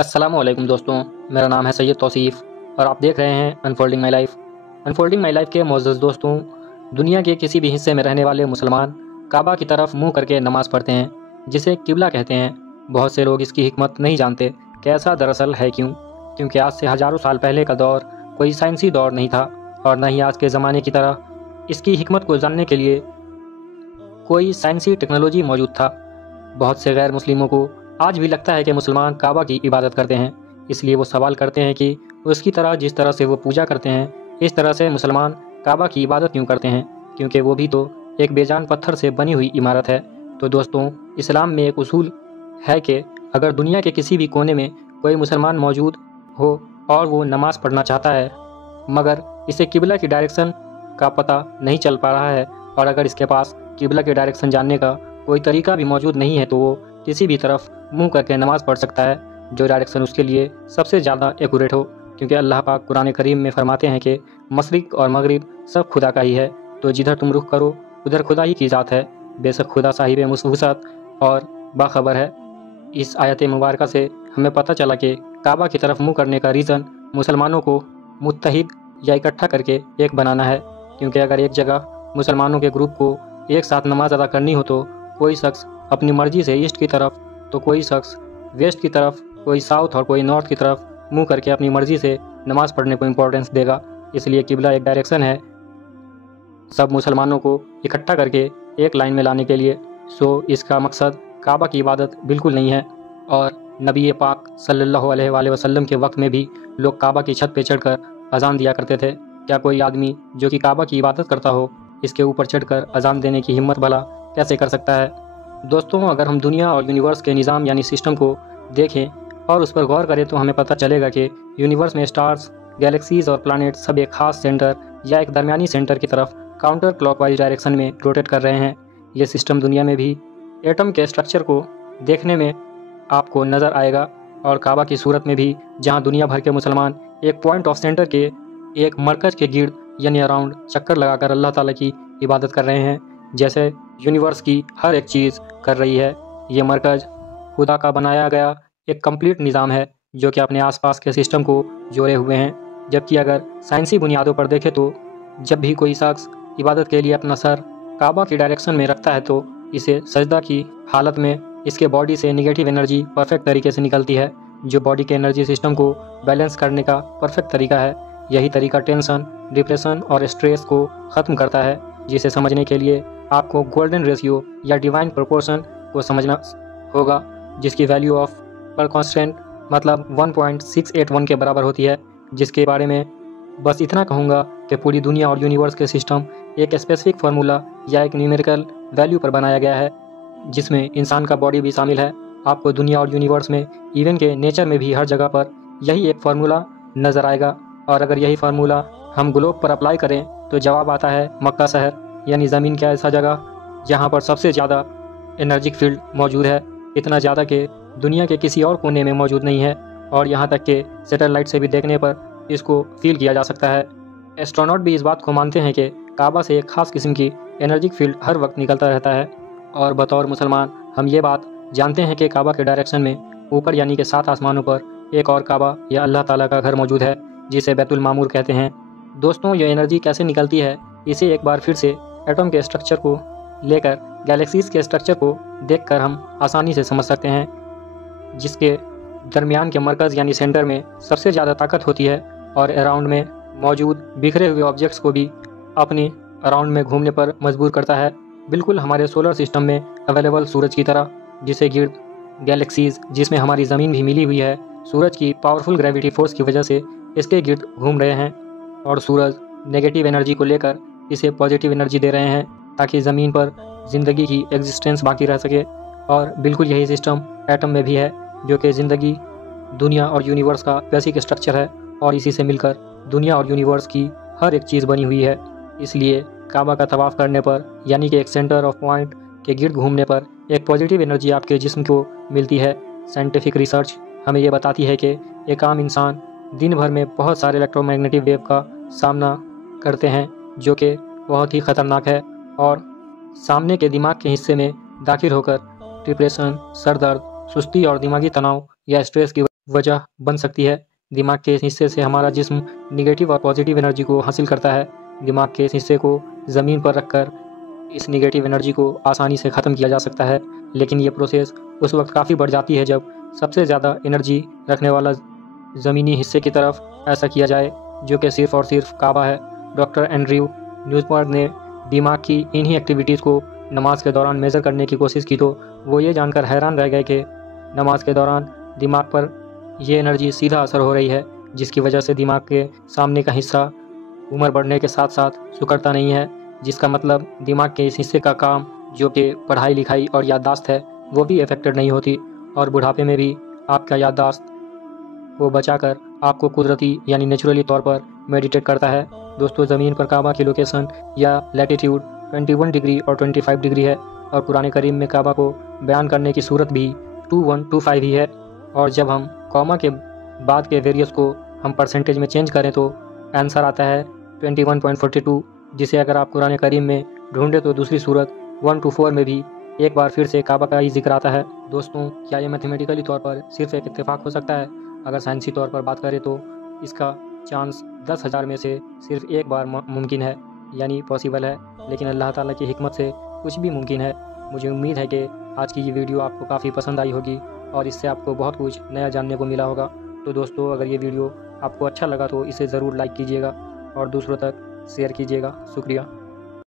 अस्सलामुअलैकुम दोस्तों, मेरा नाम है सैयद तौसीफ़ और आप देख रहे हैं unfolding my life. Unfolding my life के मोअज़्ज़ज़ दोस्तों, दुनिया के किसी भी हिस्से में रहने वाले मुसलमान काबा की तरफ मुंह करके नमाज़ पढ़ते हैं, जिसे किबला कहते हैं। बहुत से लोग इसकी हिकमत नहीं जानते कि ऐसा दरअसल है क्यों। क्योंकि आज से हज़ारों साल पहले का दौर कोई साइंसी दौर नहीं था और न ही आज के ज़माने की तरह इसकी हिकमत को जानने के लिए कोई साइंसी टेक्नोलॉजी मौजूद था। बहुत से गैर मुस्लिमों को आज भी लगता है कि मुसलमान काबा की इबादत करते हैं, इसलिए वो सवाल करते हैं कि उसकी तरह जिस तरह से वो पूजा करते हैं, इस तरह से मुसलमान काबा की इबादत क्यों करते हैं, क्योंकि वो भी तो एक बेजान पत्थर से बनी हुई इमारत है। तो दोस्तों, इस्लाम में एक उसूल है कि अगर दुनिया के किसी भी कोने में कोई मुसलमान मौजूद हो और वो नमाज़ पढ़ना चाहता है, मगर इसे किबला की डायरेक्शन का पता नहीं चल पा रहा है, और अगर इसके पास किबला की डायरेक्शन जानने का कोई तरीका भी मौजूद नहीं है, तो वो किसी भी तरफ मुंह करके नमाज़ पढ़ सकता है जो डायरेक्शन उसके लिए सबसे ज़्यादा एक्यूरेट हो। क्योंकि अल्लाह पाक कुरान करीम में फरमाते हैं कि मशरिक़ और मगरिब सब खुदा का ही है, तो जिधर तुम रुख करो उधर खुदा ही की ज़ात है। बेशक खुदा साहिब वुसअत और बाखबर है। इस आयत मुबारक से हमें पता चला कि काबा की तरफ मुँह करने का रीज़न मुसलमानों को मुत्तहिद या इकट्ठा करके एक बनाना है। क्योंकि अगर एक जगह मुसलमानों के ग्रुप को एक साथ नमाज अदा करनी हो, तो कोई शख्स अपनी मर्ज़ी से ईस्ट की तरफ, तो कोई शख्स वेस्ट की तरफ, कोई साउथ और कोई नॉर्थ की तरफ मुंह करके अपनी मर्ज़ी से नमाज़ पढ़ने को इम्पोर्टेंस देगा। इसलिए किबला एक डायरेक्शन है सब मुसलमानों को इकट्ठा करके एक लाइन में लाने के लिए। सो इसका मकसद काबा की इबादत बिल्कुल नहीं है। और नबी पाक सल्लल्लाहु अलैहि वसल्लम के वक्त में भी लोग काबा की छत पर चढ़कर अजान दिया करते थे। क्या कोई आदमी जो कि काबा की इबादत करता हो, इसके ऊपर चढ़कर अजान देने की हिम्मत भला कैसे कर सकता है? दोस्तों, अगर हम दुनिया और यूनिवर्स के निज़ाम यानी सिस्टम को देखें और उस पर गौर करें, तो हमें पता चलेगा कि यूनिवर्स में स्टार्स, गैलेक्सीज़ और प्लैनेट सब एक ख़ास सेंटर या एक दरमियानी सेंटर की तरफ काउंटर क्लॉकवाइज डायरेक्शन में रोटेट कर रहे हैं। ये सिस्टम दुनिया में भी एटम के स्ट्रक्चर को देखने में आपको नज़र आएगा, और काबा की सूरत में भी, जहाँ दुनिया भर के मुसलमान एक पॉइंट ऑफ सेंटर के एक मरकज़ के गिर्द यानी अराउंड चक्कर लगाकर अल्लाह ताला की इबादत कर रहे हैं, जैसे यूनिवर्स की हर एक चीज़ कर रही है। ये मरकज़ खुदा का बनाया गया एक कंप्लीट निज़ाम है जो कि अपने आसपास के सिस्टम को जोड़े हुए हैं। जबकि अगर साइंसी बुनियादों पर देखें, तो जब भी कोई शख्स इबादत के लिए अपना सर काबा की डायरेक्शन में रखता है, तो इसे सजदा की हालत में इसके बॉडी से नेगेटिव एनर्जी परफेक्ट तरीके से निकलती है, जो बॉडी के एनर्जी सिस्टम को बैलेंस करने का परफेक्ट तरीका है। यही तरीका टेंशन, डिप्रेशन और स्ट्रेस को ख़त्म करता है, जिसे समझने के लिए आपको गोल्डन रेशियो या डिवाइन प्रोपोर्शन को समझना होगा, जिसकी वैल्यू ऑफ पर कॉन्स्टेंट मतलब 1.681 के बराबर होती है। जिसके बारे में बस इतना कहूँगा कि पूरी दुनिया और यूनिवर्स के सिस्टम एक स्पेसिफिक फार्मूला या एक न्यूमेरिकल वैल्यू पर बनाया गया है, जिसमें इंसान का बॉडी भी शामिल है। आपको दुनिया और यूनिवर्स में, इवन के नेचर में भी हर जगह पर यही एक फार्मूला नज़र आएगा। और अगर यही फार्मूला हम ग्लोब पर अप्लाई करें, तो जवाब आता है मक्का शहर, यानी ज़मीन का ऐसा जगह जहाँ पर सबसे ज़्यादा एनर्जिक फील्ड मौजूद है। इतना ज़्यादा कि दुनिया के किसी और कोने में मौजूद नहीं है, और यहाँ तक कि सैटेलाइट से भी देखने पर इसको फील किया जा सकता है। एस्ट्रोनॉट भी इस बात को मानते हैं कि काबा से एक ख़ास किस्म की एनर्जिक फील्ड हर वक्त निकलता रहता है। और बतौर मुसलमान हम ये बात जानते हैं कि काबा के डायरेक्शन में ऊपर यानी कि 7 आसमानों पर एक और काबा या अल्लाह ताला का घर मौजूद है, जिसे बैतुल मामूर कहते हैं। दोस्तों, ये एनर्जी कैसे निकलती है, इसे एक बार फिर से एटम के स्ट्रक्चर को लेकर गैलेक्सीज़ के स्ट्रक्चर को देखकर हम आसानी से समझ सकते हैं, जिसके दरमियान के मरकज़ यानी सेंटर में सबसे ज़्यादा ताकत होती है, और अराउंड में मौजूद बिखरे हुए ऑब्जेक्ट्स को भी अपने अराउंड में घूमने पर मजबूर करता है। बिल्कुल हमारे सोलर सिस्टम में अवेलेबल सूरज की तरह, जिसे गिर्द गैलेक्सीज़, जिसमें हमारी ज़मीन भी मिली हुई है, सूरज की पावरफुल ग्रेविटी फोर्स की वजह से इसके गिर्द घूम रहे हैं, और सूरज नेगेटिव एनर्जी को लेकर इसे पॉजिटिव एनर्जी दे रहे हैं, ताकि ज़मीन पर ज़िंदगी की एग्जिस्टेंस बाकी रह सके। और बिल्कुल यही सिस्टम एटम में भी है, जो कि ज़िंदगी, दुनिया और यूनिवर्स का बेसिक स्ट्रक्चर है, और इसी से मिलकर दुनिया और यूनिवर्स की हर एक चीज़ बनी हुई है। इसलिए काबा का तवाफ़ करने पर, यानी कि एक सेंटर ऑफ पॉइंट के गिर्द घूमने पर, एक पॉजिटिव एनर्जी आपके जिस्म को मिलती है। साइंटिफिक रिसर्च हमें ये बताती है कि एक आम इंसान दिन भर में बहुत सारे इलेक्ट्रोमैग्नेटिक वेव का सामना करते हैं, जो कि बहुत ही ख़तरनाक है, और सामने के दिमाग के हिस्से में दाखिल होकर डिप्रेशन, सर दर्द, सुस्ती और दिमागी तनाव या स्ट्रेस की वजह बन सकती है। दिमाग के इस हिस्से से हमारा जिस्म निगेटिव और पॉजिटिव एनर्जी को हासिल करता है। दिमाग के इस हिस्से को ज़मीन पर रखकर इस निगेटिव एनर्जी को आसानी से ख़त्म किया जा सकता है, लेकिन ये प्रोसेस उस वक्त काफ़ी बढ़ जाती है जब सबसे ज़्यादा एनर्जी रखने वाला ज़मीनी हिस्से की तरफ ऐसा किया जाए, जो कि सिर्फ़ और सिर्फ काबा है। डॉक्टर एंड्रयू न्यूज़बर्ग ने दिमाग की इन्हीं एक्टिविटीज़ को नमाज के दौरान मेज़र करने की कोशिश की, तो वो ये जानकर हैरान रह गए कि नमाज के दौरान दिमाग पर ये एनर्जी सीधा असर हो रही है, जिसकी वजह से दिमाग के सामने का हिस्सा उम्र बढ़ने के साथ साथ सिकुड़ता नहीं है, जिसका मतलब दिमाग के इस हिस्से का काम, जो कि पढ़ाई लिखाई और याददाश्त है, वो भी अफेक्टेड नहीं होती, और बुढ़ापे में भी आपका याददाश्त को बचाकर आपको कुदरती यानी नेचुरली तौर पर मेडिटेट करता है। दोस्तों, ज़मीन पर काबा की लोकेशन या लैटिट्यूड 21 डिग्री और 25 डिग्री है, और कुरान करीम में काबा को बयान करने की सूरत भी 2125 ही है। और जब हम कॉमा के बाद के वेरियस को हम परसेंटेज में चेंज करें तो आंसर आता है 21.42, जिसे अगर आप कुरान करीम में ढूंढें तो दूसरी सूरत 124 में भी एक बार फिर से काबा का ही जिक्र आता है। दोस्तों, क्या ये मैथमेटिकली तौर पर सिर्फ एक इत्तेफाक हो सकता है? अगर साइंसी तौर पर बात करें तो इसका चांस 10,000 में से सिर्फ एक बार मुमकिन है, यानी पॉसिबल है, लेकिन अल्लाह ताला की हिकमत से कुछ भी मुमकिन है। मुझे उम्मीद है कि आज की ये वीडियो आपको काफ़ी पसंद आई होगी और इससे आपको बहुत कुछ नया जानने को मिला होगा। तो दोस्तों, अगर ये वीडियो आपको अच्छा लगा तो इसे ज़रूर लाइक कीजिएगा और दूसरों तक शेयर कीजिएगा। शुक्रिया।